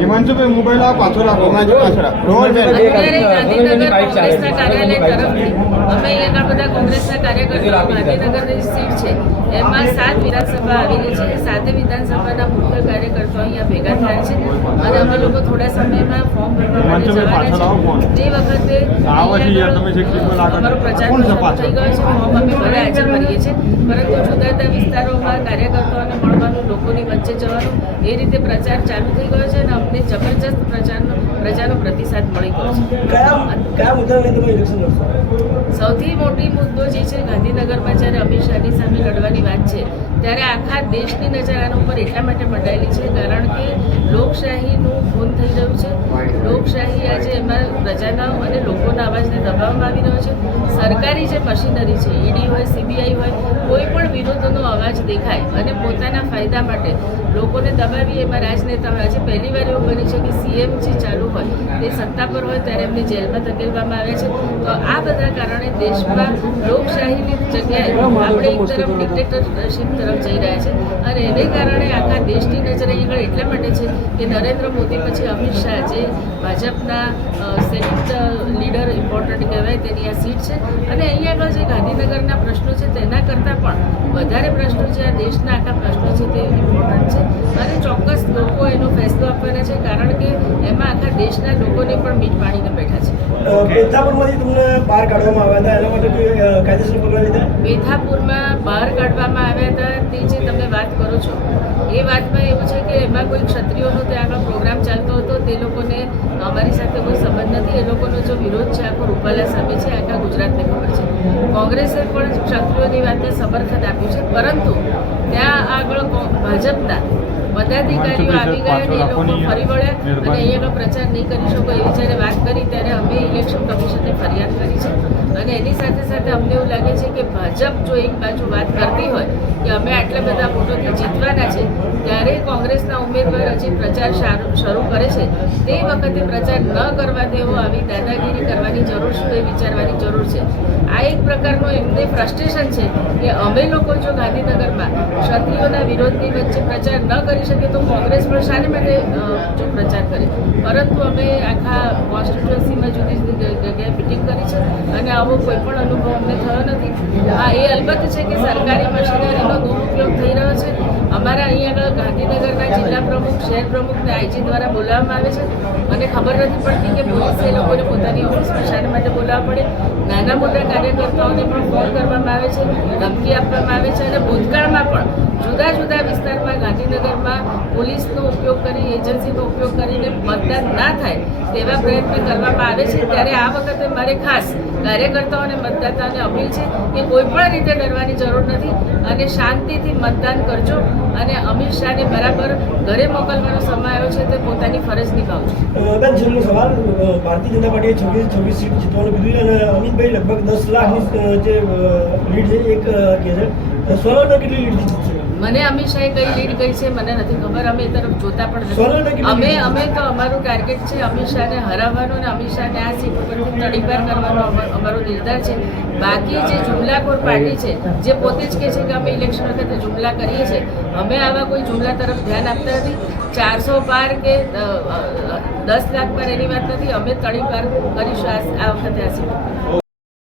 હિમાંશુભાઈ mobile આ પાછો રાખો અત્યારે ગાંધીનગર કોંગ્રેસના કાર્યાલય તરફથી અમે અહીંયા બધા કોંગ્રેસના કાર્યકર્તાઓ ગાંધીનગરની સીટ છે એમાં 7 વિધાનસભા આવેલી છે. 7 વિધાનસભાના મુખ્ય કાર્યકર્તાઓ અહીંયા ભેગા થયા છે અને અમે લોકો થોડા સમયમાં ફોર્મ ભરવા માટે જવાના છે. તે વખતે અમારો પ્રચાર શરૂ થઈ ગયો છે. ફોર્મ અમે ભલે આજે ભરીએ છીએ, પરંતુ જુદા જુદા વિસ્તારોમાં કાર્યકર્તાઓને મળવાનું, લોકોની વચ્ચે જવાનું, એ રીતે પ્રચાર ચાલુ થઈ ગયો છે અને અમને જબરજસ્ત પ્રજાનો પ્રતિસાદ મળી ગયો છે. સૌથી મોટી મુદ્દો જે છે ગાંધીનગરમાં જ્યારે અમિત શાહની સામે લડવાની વાત છે ત્યારે આખા દેશની નજર આના ઉપર એટલા માટે મંડાયેલી છે કારણ કે લોકશાહીનું ખૂન થઈ રહ્યું છે. લોકશાહી આજે એમાં પ્રજાના અને લોકોના અવાજને દબાવવામાં આવી રહ્યો છે. સરકારી જે મશીનરી છે, ઈડી હોય, સીબીઆઈ હોય, કોઈ પણ વિરોધનો અવાજ દેખાય અને પોતાના ફાયદા માટે લોકોને દબાવી એમાં રાજનેતાઓ આજે પહેલી વાર એવું બની છે કે સીએમ જે ચાલુ હોય તે સત્તા પર હોય ત્યારે એમને જેલમાં ધકેલવામાં આવે છે. તો આ બધા કારણે દેશમાં લોકશાહીની જગ્યાએ આપણે એક તરફ ડિક્ટેટરશીપ તરફ જઈ રહ્યા છે અને એને કારણે આખા દેશની નજર અહીં આગળ એટલા માટે છે કે નરેન્દ્ર મોદી પછી અમિત શાહ જે ભાજપના સેકન્ડ લીડર ઇમ્પોર્ટન્ટ કહેવાય તેની આ સીટ છે અને અહીં આગળ જે ગાંધીનગરના પ્રશ્નો છે તેના કરતાં પણ વધારે પ્રશ્નો છે, આ દેશના આખા પ્રશ્નો છે તે ઇમ્પોર્ટન્ટ છે અને ચોક્કસ લોકો એનો ફેસલો આપવાના છે કારણ કે એમાં આખા દેશના લોકોને પણ મીઠ પાણીને બેઠા છે. બેથાપુરમાંથી તમને બહાર કાઢવામાં આવ્યા હતા, એના માટે કોઈ કાયદેસર પગલાં લીધા? બેથાપુરમાં બહાર કાઢવામાં આવ્યા હતા તે જે તમે વાત કરો છો એ વાતમાં એવું છે કે એમાં કોઈ ક્ષત્રિયોનો ત્યાં આગળ પ્રોગ્રામ ચાલતો હતો. તે લોકોને અમારી સાથે કોઈ સંબંધ નથી. એ લોકોનો જો વિરોધ છે આખો રૂપાલા સામે છે, આખા ગુજરાતને ખબર છે. કોંગ્રેસે પણ ક્ષત્રિયોની વાતને સમર્થન આપ્યું છે, પરંતુ ત્યાં આગળ ભાજપના પદાધિકારીઓ આવી ગયા અને એ લોકો ફરી વળ્યા અને અહીંયા પ્રચાર નહીં કરી શકો એવી જ્યારે વાત કરી ત્યારે અમે ઇલેક્શન કમિશનને ફરિયાદ કરી છે અને એની સાથે સાથે અમને એવું લાગે છે કે ભાજપ જો એક બાજુ વાત કરતી હોય કે અમે આટલા બધા વોટોથી જીતવાના છે ત્યારે કોંગ્રેસના ઉમેદવાર હજી પ્રચાર શરૂ કરે છે તે વખતે પ્રચાર ન કરવા દેવો, આવી દાદાગીરી કરવાની જરૂર શું એ વિચારવાની જરૂર છે. આ એક પ્રકારનું એમને ફ્રસ્ટ્રેશન છે કે અમે લોકો જો ગાંધીનગરમાં ક્ષત્રિયોના વિરોધની વચ્ચે પ્રચાર ન કરી શકે તો કોંગ્રેસ પણ શાને માટે જો પ્રચાર કરે. પરંતુ અમે આખા કોન્સ્ટિટ્યુન્સીમાં જુદી જુદી જગ્યાએ મિટિંગ કરી છે અને આવો કોઈ પણ અનુભવ અમને થયો નથી. હા, એ અલબત્ત છે કે સરકારી મશીનરીનો દુરુપયોગ થઈ રહ્યો છે. અમારા અહીંયા આગળ ગાંધીનગરના જિલ્લા પ્રમુખ, શહેર પ્રમુખને આઈજી દ્વારા બોલાવવામાં આવે છે. મને ખબર નથી પડતી કે પોલીસે એ લોકોને પોતાની ઓફિસમાં શાને માટે બોલાવવા પડે. નાના મોટા કાર્યકર્તાઓને પણ ફોન કરવામાં આવે છે, ધમકી આપવામાં આવે છે અને ભૂતકાળમાં પણ જુદા જુદા વિસ્તારમાં ગાંધીનગરમાં પોલીસનો ઉપયોગ કરી, એજન્સીનો ઉપયોગ કરીને મતદાન ના થાય તેવા પ્રયત્ન કરવામાં આવે છે. ત્યારે આ વખતે મારે ખાસ કાર્યકર્તાઓ અને મતદાતાઓને અપીલ છે કે કોઈ પણ રીતે ડરવાની જરૂર નથી અને શાંતિથી મતદાન કરજો અને અમિત શાહને બરાબર ઘરે મોકલવાનો સમય આવ્યો છે તે પોતાની ફરજ નિભાવજો. બેન, છેલ્લો સવાલ. ભારતીય જનતા પાર્ટીએ 26 સીટ જીતવાનું કીધું છે અને અમિતભાઈ લગભગ 10 લાખની જે લીડ છે એક કહે છે. સોલંકીને કેટલી લીડ જીતી છે? મને અમિત શાહે કઈ લીડ કરી છે મને નથી ખબર. અમે એ તરફ જોતા પણ નથી. અમે તો અમારું ટાર્ગેટ છે અમિત શાહને હરાવવાનો અને અમિત શાહને આ સીટ ઉપરથી તડીપાર કરવાનો અમારો નિર્ધાર છે. બાકી જે જુમલાખોર પાર્ટી છે જે પોતે જ કહે છે કે અમે ઇલેક્શન વખતે જુમલા કરીએ છીએ, અમે આવા કોઈ જુમલા તરફ ધ્યાન આપતા નથી. 400 પાર કે 10 લાખ પાર એની વાત નથી. અમે તડીપાર કરીશું આ વખતે આ સીટ.